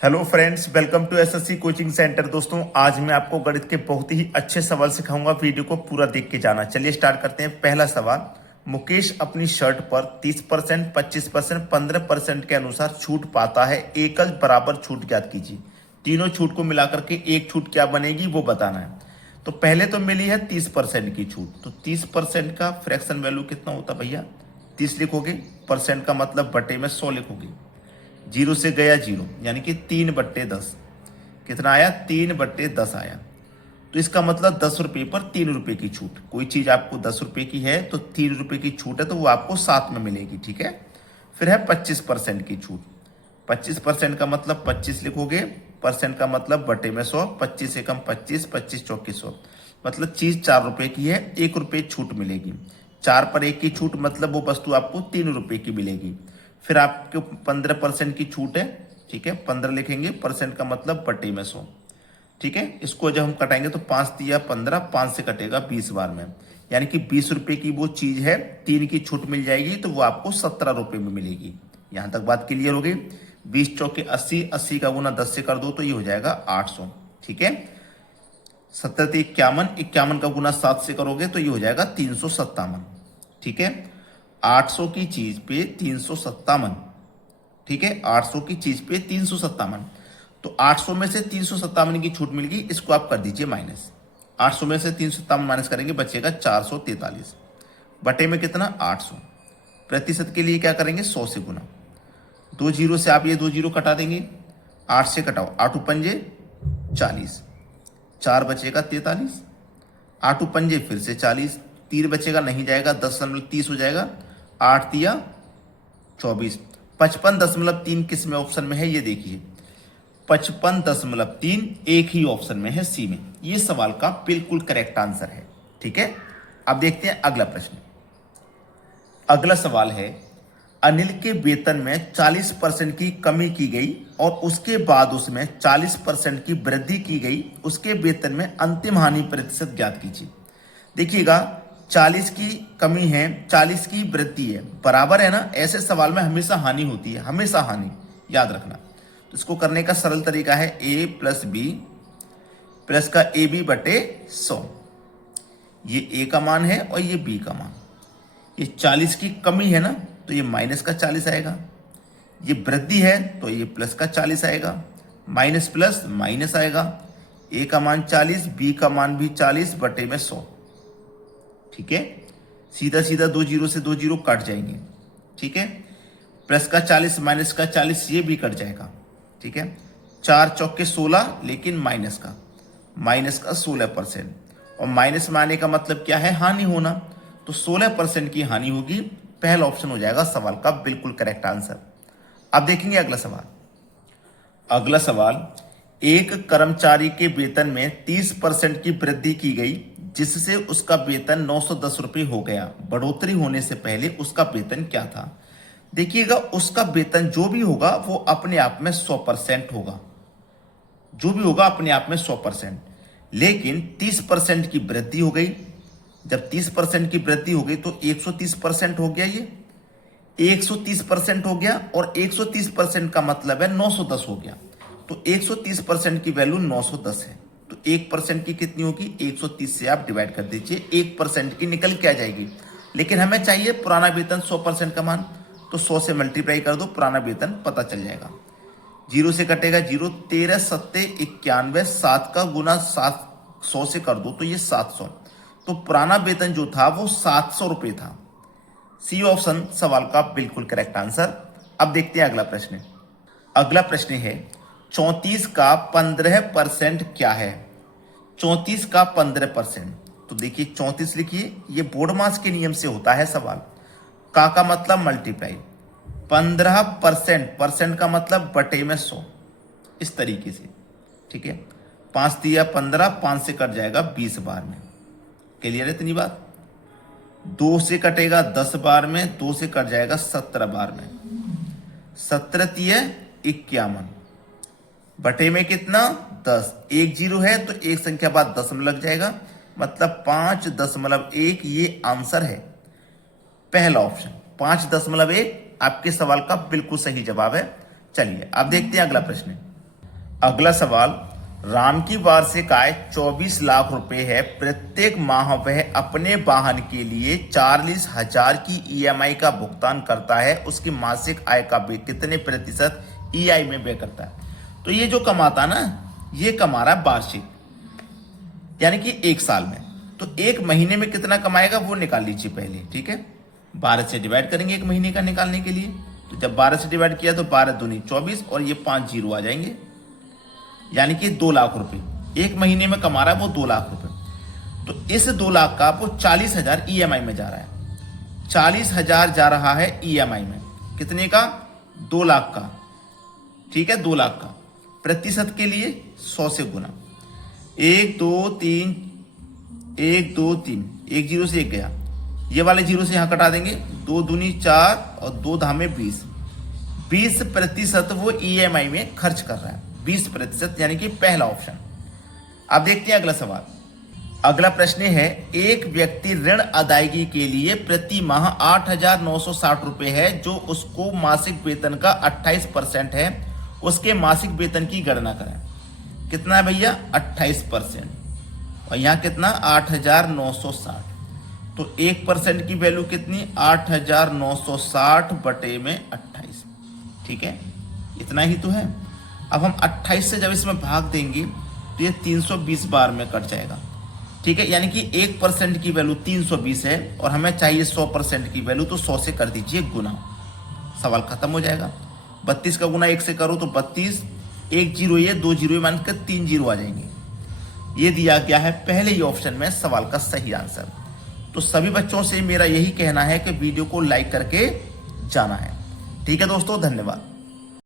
Hello friends, welcome to SSC coaching centre. दोस्तों, आज मैं आपको गणित के बहुत ही अच्छे सवाल सिखाऊंगा। वीडियो को पूरा देख के जाना। चलिए स्टार्ट करते हैं। पहला सवाल, मुकेश अपनी शर्ट पर 30%, 25%, 15% के अनुसार छूट पाता है। एकल बराबर छूट ज्ञात कीजिए। तीनों छूट को मिलाकर के एक छूट क्या बनेगी वो बताना है। तो पहले तो मिली है 30% की छूट, तो 30% का फ्रैक्शन वैल्यू कितना होता भैया? 30 लिखोगे, परसेंट का मतलब बटे में 100 लिखोगे। जीरो से गया जीरो, यानी कि 3/10। कितना आया? 3/10 आया। तो इसका मतलब 10 रुपये पर 3 रुपये की छूट। कोई चीज आपको 10 रुपये की है तो 3 रुपये की छूट है, तो वो आपको साथ में मिलेगी। ठीक है। फिर है 25% की छूट। 25% का मतलब 25 लिखोगे, परसेंट का मतलब बटे में 100। 25 से कम 25, 25 चौकी 100, मतलब चीज 4 रुपये की है, 1 रुपये छूट मिलेगी। 4 पर 1 की छूट, मतलब वो वस्तु आपको 3 रुपये की मिलेगी। फिर आपको 15% की छूट है। ठीक है, 15 लिखेंगे, परसेंट का मतलब बटे में 100। ठीक है, इसको जब हम कटाएंगे तो 5 दिया 15, 5 से कटेगा 20 बार में, यानी कि 20 रुपये की वो चीज है, 3 की छूट मिल जाएगी, तो वो आपको 17 रुपये में मिलेगी। यहां तक बात क्लियर हो गई। 20 चौके 80, 80 का गुना 10 से कर दो तो ये हो जाएगा 800। ठीक है। 70 से 51, 51 का गुना 7 से करोगे तो ये हो जाएगा 357। ठीक है। 800 की चीज पे 357। ठीक है, 800 की चीज पे 357। तो 800 में से 357 की छूट मिल गई, इसको आप कर दीजिए माइनस। 800 में से 357 माइनस करेंगे, बचेगा 443। बटे में कितना? 800। प्रतिशत के लिए क्या करेंगे? 100 से गुना। 2 जीरो से आप ये 2 जीरो कटा देंगे। 8 से कटाओ, 8 पंजे 40, 4 बचेगा 43। 8 पंजे फिर से 40, 3 बचेगा, नहीं जाएगा, 10.30 हो जाएगा। 8 तिया 24। 55.3 किस में ऑप्शन में है ये देखिए। 55.3 एक ही ऑप्शन में है, सी में। ये सवाल का बिल्कुल करेक्ट आंसर है। ठीक है। अब देखते हैं अगला प्रश्न। अगला सवाल है, अनिल के वेतन में 40% की कमी की गई और उसके बाद उसमें 40% की वृद्धि की गई। उसके वेतन में अंतिम हानि प्रतिशत ज्ञात कीजिए। देखिएगा, 40 की कमी है, 40 की वृद्धि है, बराबर है ना। ऐसे सवाल में हमेशा हानि होती है, हमेशा हानि, याद रखना। तो इसको करने का सरल तरीका है a प्लस बी प्लस का ए बी बटे 100। ये a का मान है और ये b का मान। ये 40 की कमी है ना, तो ये माइनस का 40 आएगा। ये वृद्धि है तो ये प्लस का 40 आएगा। माइनस प्लस माइनस आएगा। a का मान 40, b का मान भी 40 बटे में 100। ठीक है। सीधा सीधा 2 जीरो से 2 जीरो कट जाएंगे। ठीक है। प्लस का 40 माइनस का 40 ये भी कट जाएगा। ठीक है। 4 चौके 16, लेकिन माइनस का 16%। और माइनस में आने का मतलब क्या है? हानि होना। तो 16% की हानि होगी। पहला ऑप्शन हो जाएगा सवाल का बिल्कुल करेक्ट आंसर। अब देखेंगे अगला सवाल। अगला सवाल, एक कर्मचारी के वेतन में 30% की वृद्धि की गई, जिससे उसका वेतन 910 रुपये हो गया। बढ़ोतरी होने से पहले उसका वेतन क्या था? देखिएगा, उसका वेतन जो भी होगा वो अपने आप में 100% होगा। जो भी होगा अपने आप में 100%। लेकिन 30% की वृद्धि हो गई। जब 30% की वृद्धि हो गई तो 130% हो गया। ये 130% हो गया, और 130% का मतलब है 910 हो गया। तो 130% की वैल्यू 910 है। तो 1% की कितनी होगी? 130 से आप डिवाइड कर दीजिए, 1% की निकल के आ जाएगी। लेकिन हमें चाहिए पुराना वेतन 100% का मान, तो 100 से मल्टीप्लाई कर दो, पुराना वेतन पता चल जाएगा। जीरो से कटेगा जीरो, 13 सत्ते 91, 7 का गुना 100 से कर दो तो ये 700। तो पुराना वेतन जो था वो 700 रुपये था। सी ऑप्शन सवाल का बिल्कुल करेक्ट आंसर। अब देखते हैं अगला प्रश्न। अगला प्रश्न है, 34 का 15% क्या है? 34 का 15%, तो देखिए 34 लिखिए, ये बोर्ड मास के नियम से होता है सवाल। का मतलब मल्टीप्लाई, 15%, परसेंट का मतलब बटे में 100, इस तरीके से। ठीक है। 5 दिया 15, 5 से कट जाएगा 20 बार में। क्लियर है इतनी बात? 2 से कटेगा 10 बार में, 2 से कट जाएगा 17 बार में। 17 तिया 51 बटे में कितना? 10। 1 जीरो है तो एक संख्या बाद दशमलव लग जाएगा, मतलब 5.1। ये आंसर है पहला ऑप्शन। 5.1 आपके सवाल का बिल्कुल सही जवाब है। चलिए अब देखते हैं अगला प्रश्न। अगला सवाल, राम की वार्षिक आय 24 लाख रुपए है। प्रत्येक माह वह अपने वाहन के लिए 40,000 की ईएमआई का भुगतान करता है। उसकी मासिक आय का भी कितने प्रतिशत ईआई में व्यय करता है? तो ये जो कमाता ना, ये कमा रहा है वार्षिक, यानी कि एक साल में। तो एक महीने में कितना कमाएगा वो निकाल लीजिए पहले, ठीक है। 12 से डिवाइड करेंगे एक महीने का निकालने के लिए। तो जब 12 से डिवाइड किया तो 12 दूनी 24 और ये 5 जीरो आ जाएंगे, यानी कि 2 लाख रुपए एक महीने में कमा रहा है वो 2 लाख रुपए। तो इस 2 लाख का वो 40,000 ईएमआई में जा रहा है। 40,000 जा रहा है ईएमआई में, कितने का? 2 लाख का, ठीक है, 2 लाख का। प्रतिशत के लिए 100 से गुना, 1 2 3 1 2 3, एक जीरो से एक गया, ये वाले जीरो से यहां कटा देंगे, 2 दूनी 4 और 2 धामे 20। 20% वो ईएमआई में खर्च कर रहा है, 20%, यानी कि पहला ऑप्शन। अब देखते हैं अगला सवाल। अगला प्रश्न है, एक व्यक्ति ऋण अदायगी के लिए प्रति माह 8,960 रुपए है, जो उसको मासिक वेतन का 28% है। उसके मासिक वेतन की गणना करें। कितना है भैया? 28%, और यहां कितना? 8,960। तो 1% की वैल्यू कितनी? 8,960 बटे में 28, ठीक है, इतना ही तो है। अब हम 28 से जब इसमें भाग देंगे तो ये 320 बार में कट जाएगा, ठीक है, यानी कि 1% की वैल्यू 320 है और हमें चाहिए 100% की वैल्यू, तो 100 से कर दीजिए गुना, सवाल खत्म हो जाएगा। 32 का गुना 1 से करो तो 32, एक जीरो ये, 2 जीरो ये, मानकर 3 जीरो आ जाएंगे। ये दिया गया है पहले ही ऑप्शन में सवाल का सही आंसर। तो सभी बच्चों से मेरा यही कहना है कि वीडियो को लाइक करके जाना है, ठीक है दोस्तों, धन्यवाद।